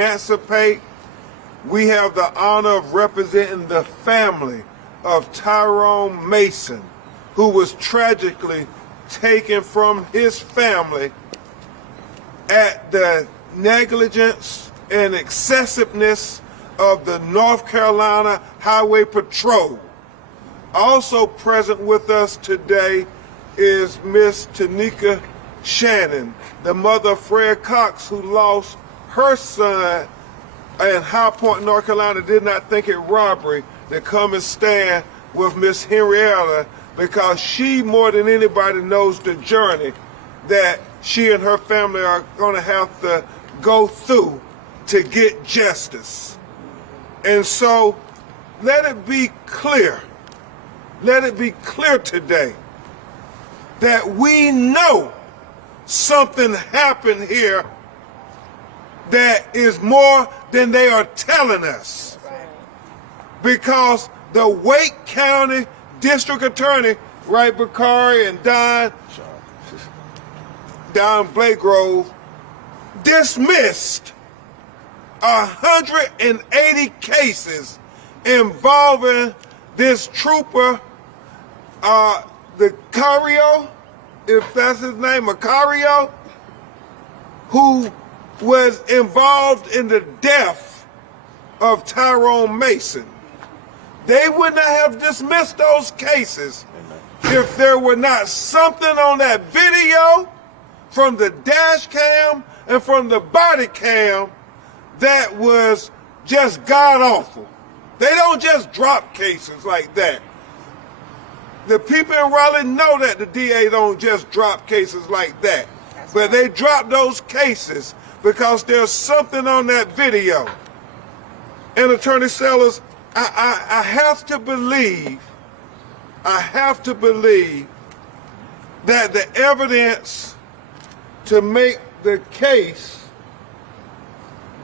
emancipate. We have the honor of representing the family of Tyrone Mason, who was tragically taken from his family at the negligence and excessiveness of the North Carolina Highway Patrol. Also present with us today is Miss Tanika Shannon, the mother of Fred Cox, who lost her son in High Point, North Carolina, did not think it robbery to come and stand with Miss Henrietta, because she, more than anybody, knows the journey that she and her family are going to have to go through to get justice. And so let it be clear today that we know something happened here that is more than they are telling us. Because the Wake County District Attorney, right, Bakari and Don Blakegrove, dismissed 180 cases involving this trooper, the Cario, if that's his name, Macario, who was involved in the death of Tyrone Mason. They would not have dismissed those cases if there were not something on that video from the dash cam and from the body cam that was just god-awful. They don't just drop cases like that. The people in Raleigh know that the DA don't just drop cases like that. But they drop those cases because there's something on that video. And Attorney Sellers, I have to believe that the evidence to make the case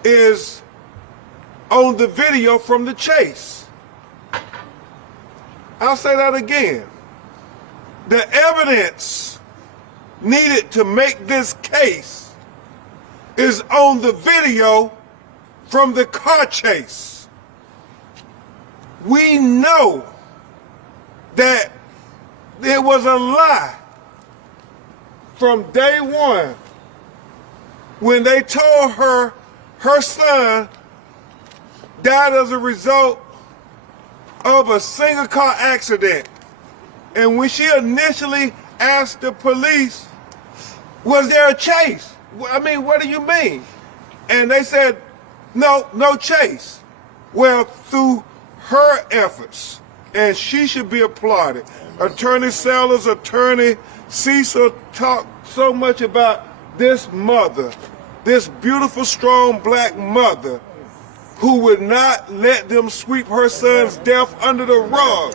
is on the video from the chase. I'll say that again. The evidence needed to make this case is on the video from the car chase. We know that it was a lie from day one when they told her her son died as a result of a single car accident. And when she initially asked the police, was there a chase? I mean, what do you mean? And they said, no chase. Well, through her efforts, and she should be applauded. Attorney Sellers, Attorney Cecil talked so much about this mother, this beautiful, strong black mother who would not let them sweep her son's death under the rug.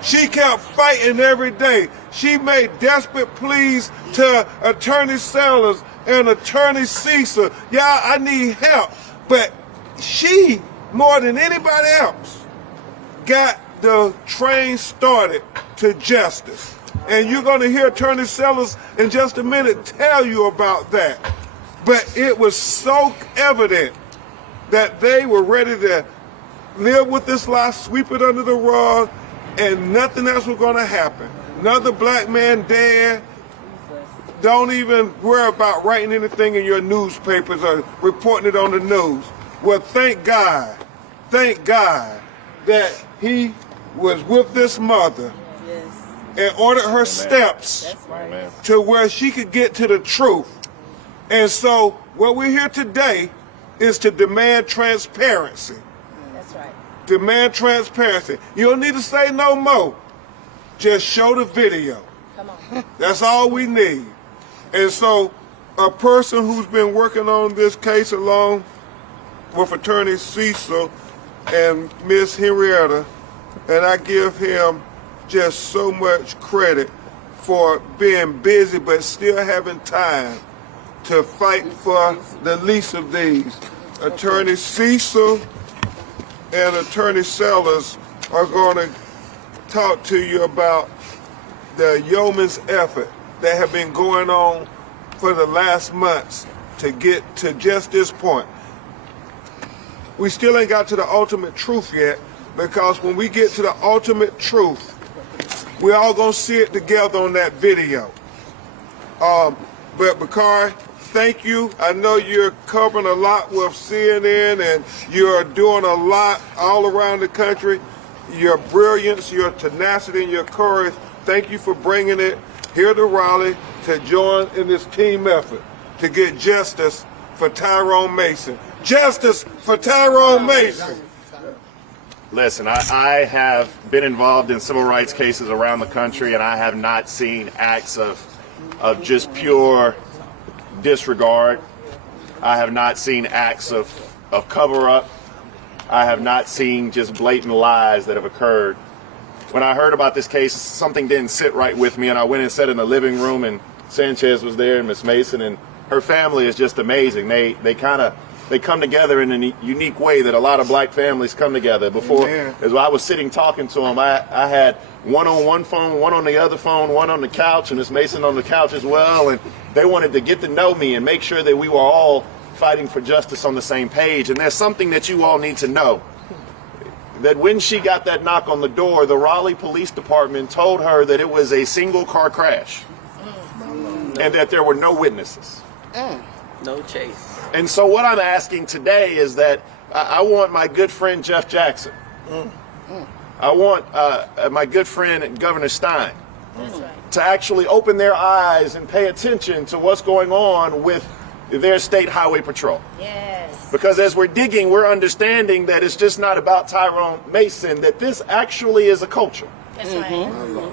She kept fighting every day. She made desperate pleas to Attorney Sellers and Attorney Cecil. Yeah, I need help. But she, more than anybody else, got the train started to justice. And you're going to hear Attorney Sellers in just a minute tell you about that. But it was so evident that they were ready to live with this lie, sweep it under the rug, and nothing else was going to happen. Another black man dead. Don't even worry about writing anything in your newspapers or reporting it on the news. Well, thank God that he was with this mother and ordered her steps to where she could get to the truth. And so what we're here today is to demand transparency. That's right. Demand transparency. You don't need to say no more. Just show the video. Come on. That's all we need. And so a person who's been working on this case along with Attorney Cecil and Miss Henrietta, and I give him just so much credit for being busy but still having time to fight for the least of these. Attorney Cecil and Attorney Sellers are going to talk to you about the yeoman's effort that have been going on for the last months to get to just this point. we still ain't got to the ultimate truth yet, because when we get to the ultimate truth, we all gonna see it together on that video. But Bakari, thank you. I know you're covering a lot with CNN and you're doing a lot all around the country. Your brilliance, your tenacity, and your courage, thank you for bringing it here to Raleigh to join in this team effort to get justice for Tyrone Mason. Justice for Tyrone Mason. Listen, I have been involved in civil rights cases around the country, and I have not seen acts of just pure disregard. I have not seen acts of cover-up. I have not seen just blatant lies that have occurred. When I heard about this case, something didn't sit right with me, and I went and sat in the living room, and Sanchez was there, and Miss Mason, and her family is just amazing. They come together in a unique way that a lot of black families come together. Before, as I was sitting talking to them, I had one on one phone, one on the other phone, one on the couch, and Miss Mason on the couch as well, and they wanted to get to know me and make sure that we were all fighting for justice on the same page. And there's something that you all need to know, that when she got that knock on the door, the Raleigh Police Department told her that it was a single car crash and that there were no witnesses. No chase. And so what I'm asking today is that I want my good friend Jeff Jackson. I want my good friend Governor Stein to actually open their eyes and pay attention to what's going on with their state highway patrol. Yes. Because as we're digging, we're understanding that it's just not about Tyrone Mason, that this actually is a culture. That's right.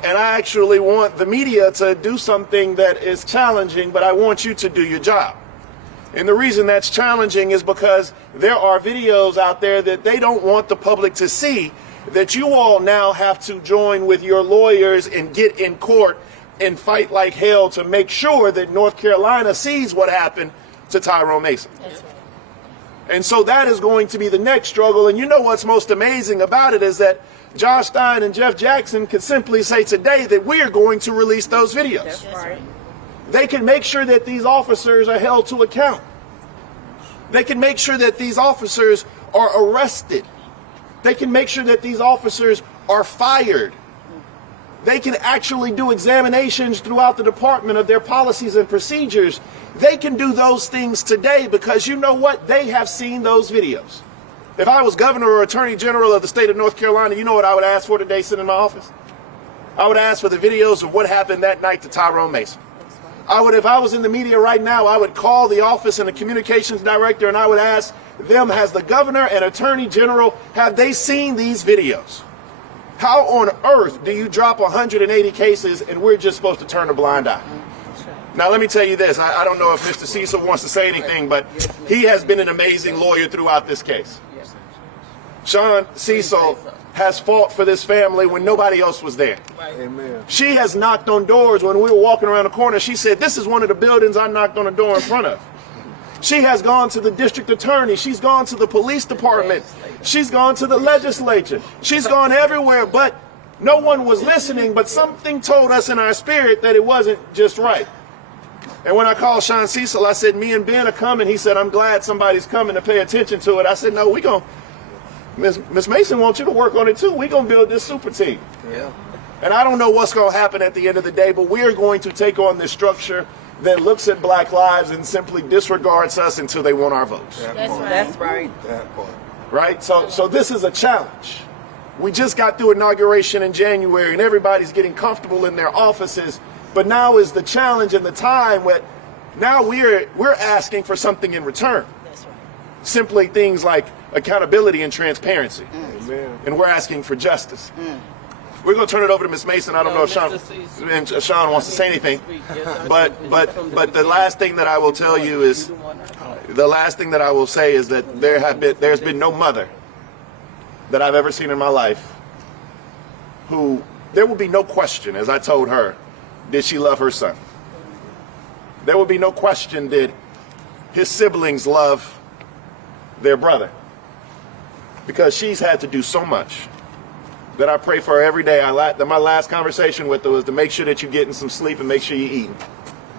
And I actually want the media to do something that is challenging, but I want you to do your job. And the reason that's challenging is because there are videos out there that they don't want the public to see, that you all now have to join with your lawyers and get in court and fight like hell to make sure that North Carolina sees what happened to Tyrone Mason. That's right. And so that is going to be the next struggle. And you know what's most amazing about it is that Josh Stein and Jeff Jackson could simply say today that we are going to release those videos. That's right. They can make sure that these officers are held to account. They can make sure that these officers are arrested. They can make sure that these officers are fired. They can actually do examinations throughout the department of their policies and procedures. They can do those things today because you know what? They have seen those videos. If I was governor or attorney general of the state of North Carolina, you know what I would ask for today sitting in my office? I would ask for the videos of what happened that night to Tyrone Mason. If I was in the media right now, I would call the office and the communications director and I would ask them, has the governor and attorney general, have they seen these videos? How on earth do you drop 180 cases and we're just supposed to turn a blind eye? Now, let me tell you this. I don't know if Mr. Cecil wants to say anything, but he has been an amazing lawyer throughout this case. Sean Cecil has fought for this family when nobody else was there. Amen. She has knocked on doors when we were walking around the corner. She said, this is one of the buildings I knocked on a door in front of. She has gone to the district attorney. She's gone to the police department. She's gone to the legislature. She's gone everywhere, but no one was listening. But something told us in our spirit that it wasn't just right. And when I called Sean Cecil, I said, me and Ben are coming. He said, I'm glad somebody's coming to pay attention to it. I said, no, Miss Mason wants you to work on it too. We're going to build this super team. Yeah. And I don't know what's going to happen at the end of the day, but we're going to take on this structure that looks at black lives and simply disregards us until they want our votes. That's right. That's right. That part. Right? So this is a challenge. We just got through inauguration in January and everybody's getting comfortable in their offices, but now is the challenge and the time when now we're asking for something in return. That's right. Simply things like accountability and transparency. Amen. And we're asking for justice. We're going to turn it over to Ms. Mason. I don't know if Sean wants to say anything, but the last thing that I will tell you is, the last thing that I will say is that there's been no mother that I've ever seen in my life who, there will be no question, as I told her, did she love her son? There will be no question, did his siblings love their brother? Because she's had to do so much that I pray for her every day. My last conversation with her was to make sure that you're getting some sleep and make sure you're eating.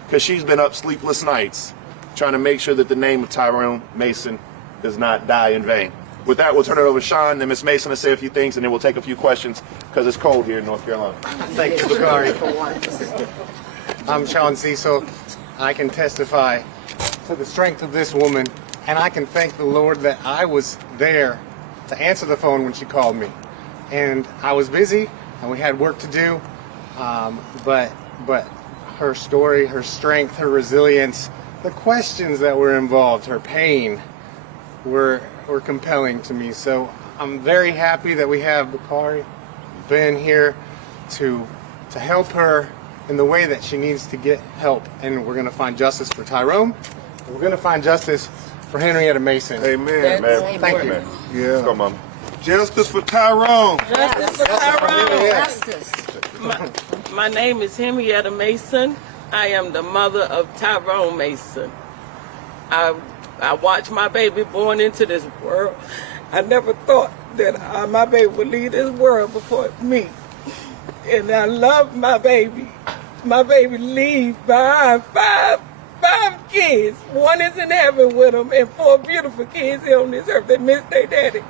Because she's been up sleepless nights trying to make sure that the name of Tyrone Mason does not die in vain. With that, we'll turn it over to Sean, then Ms. Mason to say a few things, and then we'll take a few questions because it's cold here in North Carolina. Thank you, Bakari. I'm Sean Cecil. I can testify to the strength of this woman, and I can thank the Lord that I was there to answer the phone when she called me. And I was busy, and we had work to do, but her story, her strength, her resilience, the questions that were involved, her pain, were compelling to me. So I'm very happy that we have Bakari, Ben here to help her in the way that she needs to get help. And we're going to find justice for Tyrone. And we're going to find justice for Henrietta Mason. Amen. Man, Thank you. Yeah. Let's go, Mama. Justice for Tyrone. Justice for Tyrone. Justice. My name is Henrietta Mason. I am the mother of Tyrone Mason. I watched my baby born into this world. I never thought that my baby would leave this world before me. And I love my baby. My baby leaves behind five kids. One is in heaven with him, and 4 beautiful kids here on this earth that miss their daddy.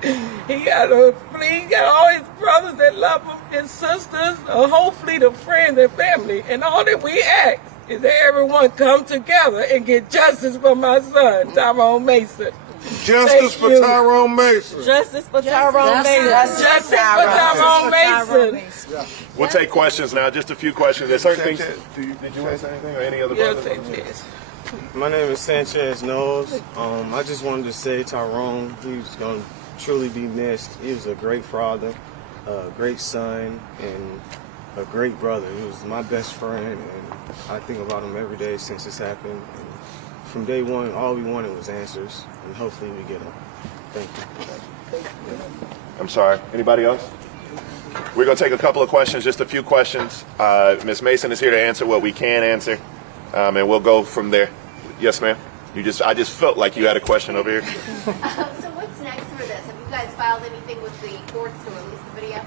He got a fleet, he got all his brothers that love him, his sisters, a whole fleet of friends and family. And all that we ask is that everyone come together and get justice for my son, Tyrone Mason. Justice for Tyrone Mason. Justice for Tyrone Mason. Justice Justice for Tyrone Mason. We'll take questions now, just a few questions. There's certain things. Did you want to say anything or any other brothers? Yes. My name is Sanchez Knowles. I just wanted to say Tyrone, he's going to truly be missed. He was a great father, a great son, and a great brother. He was my best friend, and I think about him every day since this happened. And from day one, all we wanted was answers, and hopefully we get them. Thank you. I'm sorry. Anybody else? We're going to take a couple of questions, just a few questions. Ms. Mason is here to answer what we can answer, and we'll go from there. Yes, ma'am. I just felt like you had a question over here. So what's next for this? Have you guys filed anything with the courts to release the video?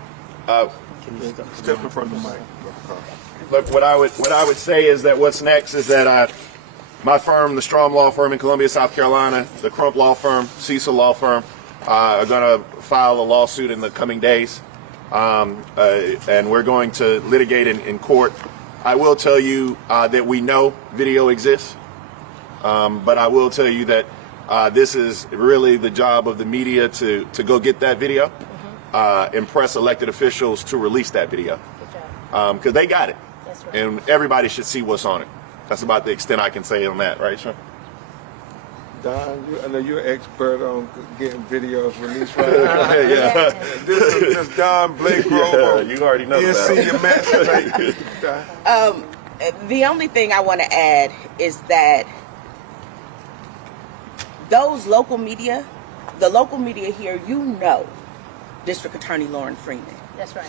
Step in front of the mic. Look, what I would say is that what's next is that my firm, the Strom Law Firm in Columbia, South Carolina, the Crump Law Firm, Cecil Law Firm, are going to file a lawsuit in the coming days, and we're going to litigate in court. I will tell you that we know video exists, but I will tell you that this is really the job of the media to go get that video, impress elected officials to release that video, because they got it, and everybody should see what's on it. That's about the extent I can say on that, right, Sean? Don, I know you're an expert on getting videos released right now. Yeah. This is Don Blake Robo. You already know that. Senior magistrate. The only thing I want to add is that those local media, the local media here, you know District Attorney Lauren Freeman. That's right.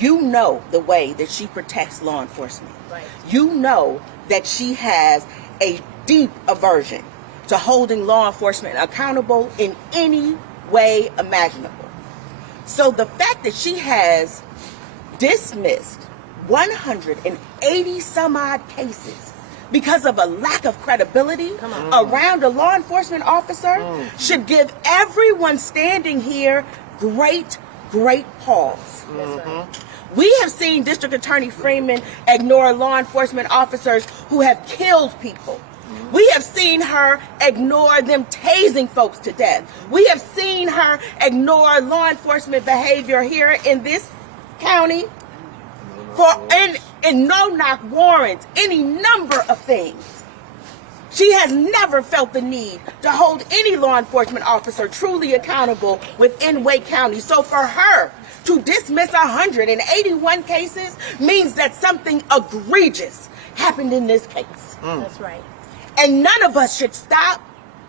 You know the way that she protects law enforcement. Right. You know that she has a deep aversion to holding law enforcement accountable in any way imaginable. So the fact that she has dismissed 180 some odd cases because of a lack of credibility around a law enforcement officer should give everyone standing here great pause. We have seen District Attorney Freeman ignore law enforcement officers who have killed people. We have seen her ignore them tasing folks to death. We have seen her ignore law enforcement behavior here in this county for in no-knock warrants, any number of things. She has never felt the need to hold any law enforcement officer truly accountable within Wake County. So for her to dismiss 181 cases means that something egregious happened in this case. That's right. And none of us should stop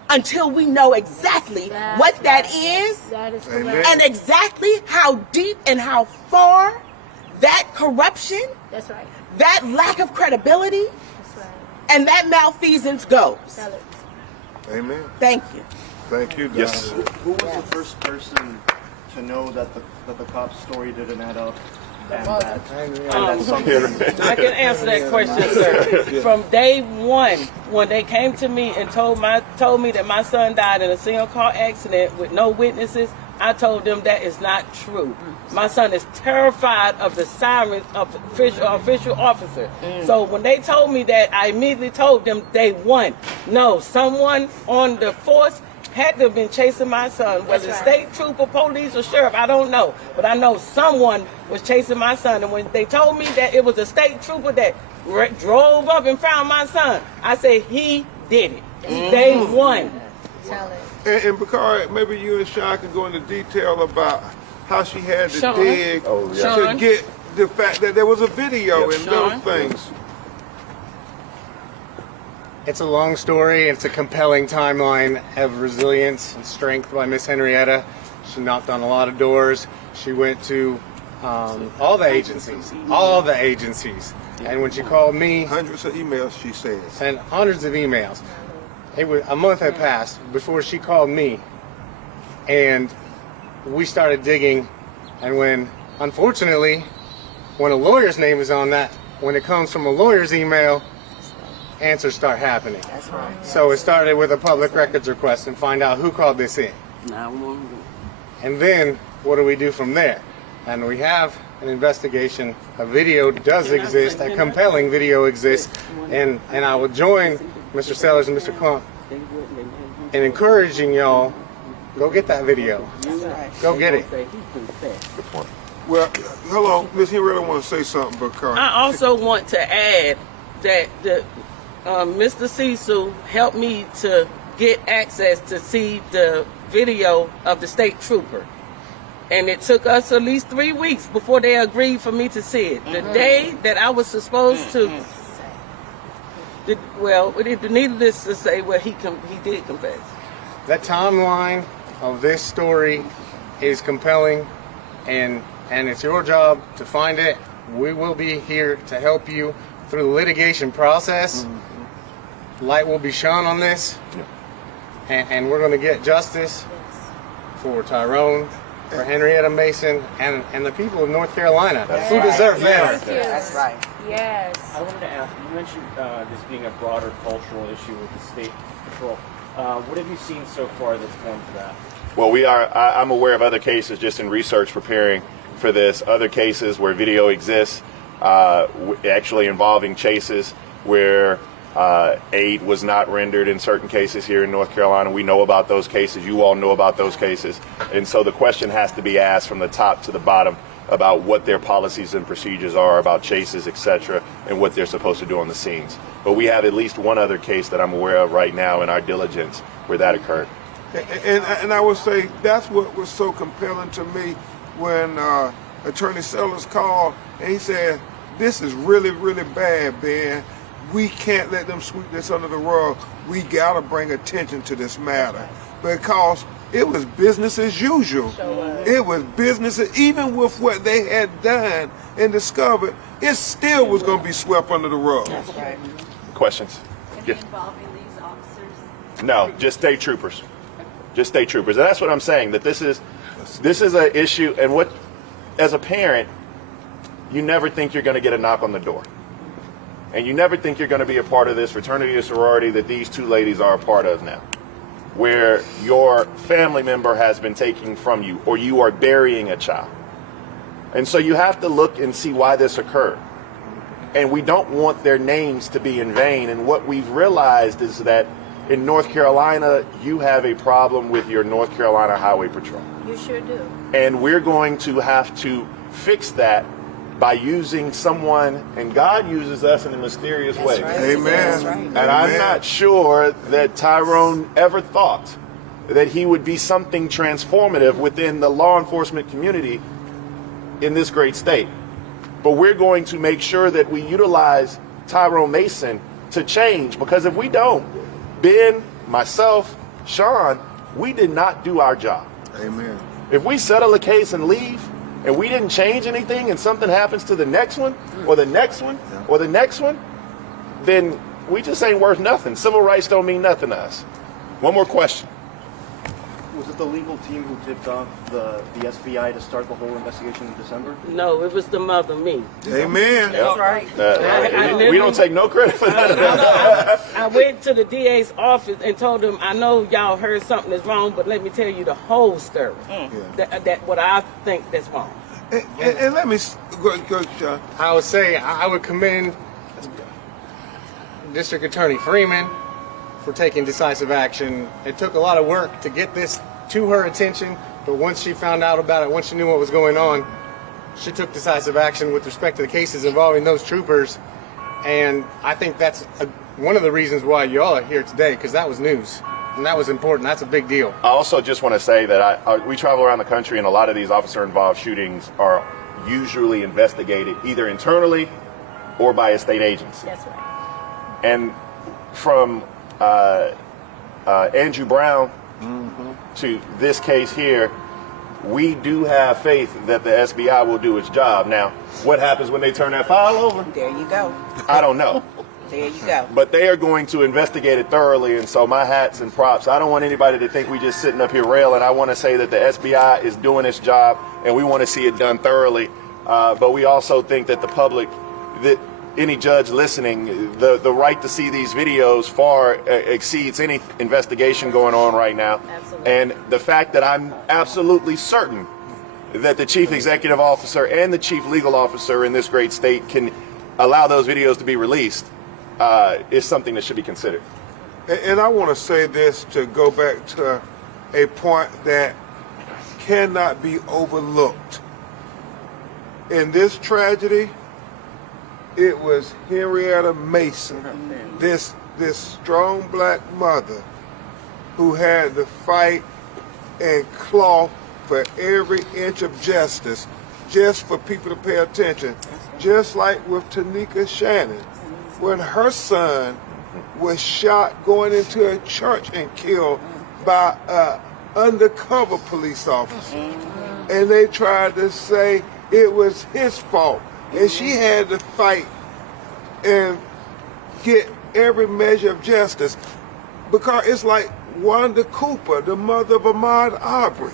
until we know exactly what that is That is Amen. correct. and exactly how deep and how far that corruption, That's right. that lack of credibility, That's right. and that malfeasance goes. Tell it. Amen. Thank you. Thank you, Don. Yes. Who was the first person to know that the cop's story didn't add up I can answer that question, sir. From day one, when they came to me and told me that my son died in a single car accident with no witnesses, I told them that is not true. My son is terrified of the sirens of official officer. So when they told me that, I immediately told them day one, no, someone on the force had to have been chasing my son, whether state trooper, police, or sheriff, I don't know. But I know someone was chasing my son. And when they told me that it was a state trooper that drove up and found my son, I said, he did it. Day one. And Bakari, maybe you and Sean can go into detail about how she had to dig to get the fact that there was a video and those things. It's a long story. It's a compelling timeline of resilience and strength by Miss Henrietta. She knocked on a lot of doors. She went to all the agencies. And when she called me, Hundreds of emails, she says. and hundreds of emails. A month had passed before she called me, and we started digging. And unfortunately, when a lawyer's name is on that, when it comes from a lawyer's email, answers start happening. That's right. So it started with a public records request and find out who called this in. And then what do we do from there? And we have an investigation. A video does exist. A compelling video exists. And I will join Mr. Sellers and Mr. Crump in encouraging y'all, go get that video. Go get it. Well, hello, Ms. Henrietta wants to say something, Bakari. I also want to add that Mr. Cecil helped me to get access to see the video of the state trooper. And it took us at least 3 weeks before they agreed for me to see it. The day that I was supposed to, needless to say, he did confess. That timeline of this story is compelling, and it's your job to find it. We will be here to help you through the litigation process. Light will be shone on this, and we're going to get justice for Tyrone, for Henrietta Mason, and the people of North Carolina who deserve better. That's right. Yes. I wanted to ask, you mentioned this being a broader cultural issue with the state patrol. What have you seen so far that's going to that? Well, I'm aware of other cases just in research preparing for this, other cases where video exists, actually involving chases where aid was not rendered in certain cases here in North Carolina. We know about those cases. You all know about those cases. And so the question has to be asked from the top to the bottom about what their policies and procedures are about chases, etc., and what they're supposed to do on the scenes. But we have at least one other case that I'm aware of right now in our diligence where that occurred. And I would say that's what was so compelling to me when Attorney Sellers called and he said, this is really, really bad, Ben. We can't let them sweep this under the rug. We got to bring attention to this matter because it was business as usual. It was business, even with what they had done and discovered, it still was going to be swept under the rug. That's right. Questions? Any involving these officers? No, just state troopers. Just state troopers. And that's what I'm saying, that this is an issue, and what, as a parent, you never think you're going to get a knock on the door. And you never think you're going to be a part of this fraternity or sorority that these two ladies are a part of now, where your family member has been taken from you or you are burying a child. And so you have to look and see why this occurred. And we don't want their names to be in vain. And what we've realized is that in North Carolina, you have a problem with your North Carolina Highway Patrol. You sure do. And we're going to have to fix that by using someone, and God uses us in a mysterious way. Right. Amen. That's right. And I'm not sure that Tyrone ever thought that he would be something transformative within the law enforcement community in this great state. But we're going to make sure that we utilize Tyrone Mason to change, because if we don't, Ben, myself, Sean, we did not do our job. Amen. If we settle a case and leave, and we didn't change anything, and something happens to the next one, or the next one, or the next one, then we just ain't worth nothing. Civil rights don't mean nothing to us. One more question. Was it the legal team who tipped off the SBI to start the whole investigation in December? No, it was the mother, me. Amen. That's right. We don't take no credit for that. I went to the DA's office and told him, I know y'all heard something is wrong, but let me tell you the whole story. That what I think that's wrong. And let me go, Sean. I would say I would commend District Attorney Freeman for taking decisive action. It took a lot of work to get this to her attention, but once she found out about it, once she knew what was going on, she took decisive action with respect to the cases involving those troopers. And I think that's one of the reasons why y'all are here today, because that was news. And that was important. That's a big deal. I also just want to say that we travel around the country, and a lot of these officer-involved shootings are usually investigated either internally or by a state agency. That's right. And from Andrew Brown to this case here, we do have faith that the SBI will do its job. Now, what happens when they turn that file over? There you go. I don't know. There you go. But they are going to investigate it thoroughly, and so my hats and props. I don't want anybody to think we just sitting up here railing. I want to say that the SBI is doing its job, and we want to see it done thoroughly. But we also think that the public, that any judge listening, the right to see these videos far exceeds any investigation going on right now. Absolutely. And the fact that I'm absolutely certain that the chief executive officer and the chief legal officer in this great state can allow those videos to be released is something that should be considered. And I want to say this to go back to a point that cannot be overlooked. In this tragedy, it was Henrietta Mason, this strong black mother who had to fight and claw for every inch of justice, just for people to pay attention. Just like with Tanika Shannon, when her son was shot going into a church and killed by an undercover police officer. And they tried to say it was his fault. And she had to fight and get every measure of justice. Because it's like Wanda Cooper, the mother of Ahmaud Arbery.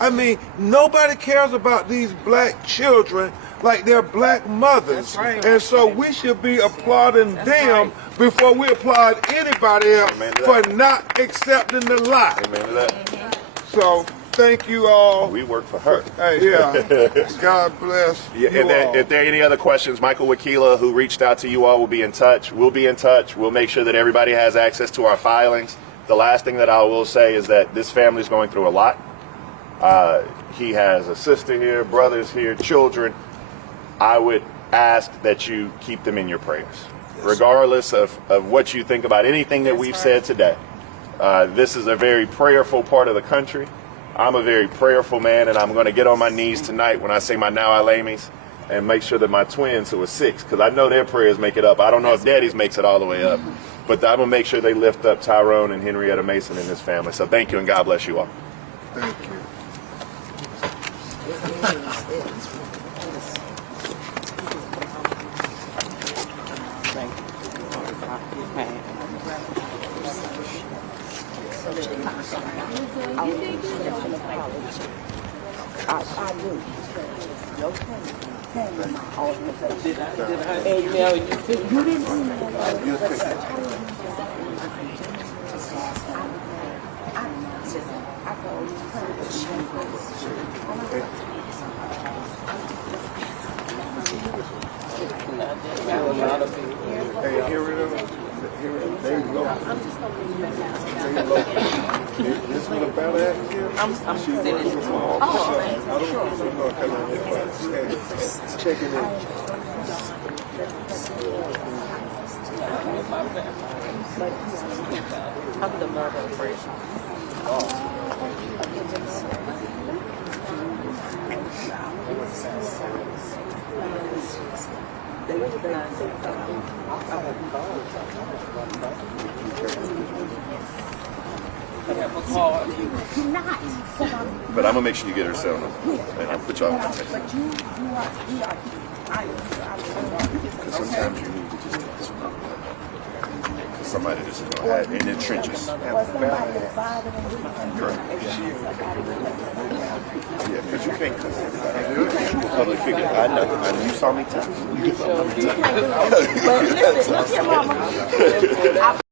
I mean, nobody cares about these black children like they're black mothers. And so we should be applauding them before we applaud anybody else for not accepting the lie. Amen to that. So thank you all. We work for her. Hey, yeah. God bless you all. If there are any other questions, Michael Wakila, who reached out to you all, will be in touch. We'll be in touch. We'll make sure that everybody has access to our filings. The last thing that I will say is that this family is going through a lot. He has a sister here, brothers here, children. I would ask that you keep them in your prayers, regardless of what you think about anything that we've said today. This is a very prayerful part of the country. I'm a very prayerful man, and I'm going to get on my knees tonight when I say my now Alamis and make sure that my twins, who are 6, because I know their prayers make it up. I don't know if Daddy's makes it all the way up, but I'm going to make sure they lift up Tyrone and Henrietta Mason and his family. So thank you, and God bless you all. Thank you. Email you too. Hey, here we go. There you go. This one about that here? I'm sitting. Checking in. I'm the mother person. But I'm going to make sure you get her cell number, and I'll put you on text. Because sometimes you need to just somebody that's in the trenches. Yeah, because you can't cuss everybody. You're a public figure. I know. You saw me too. But listen, look here, mama.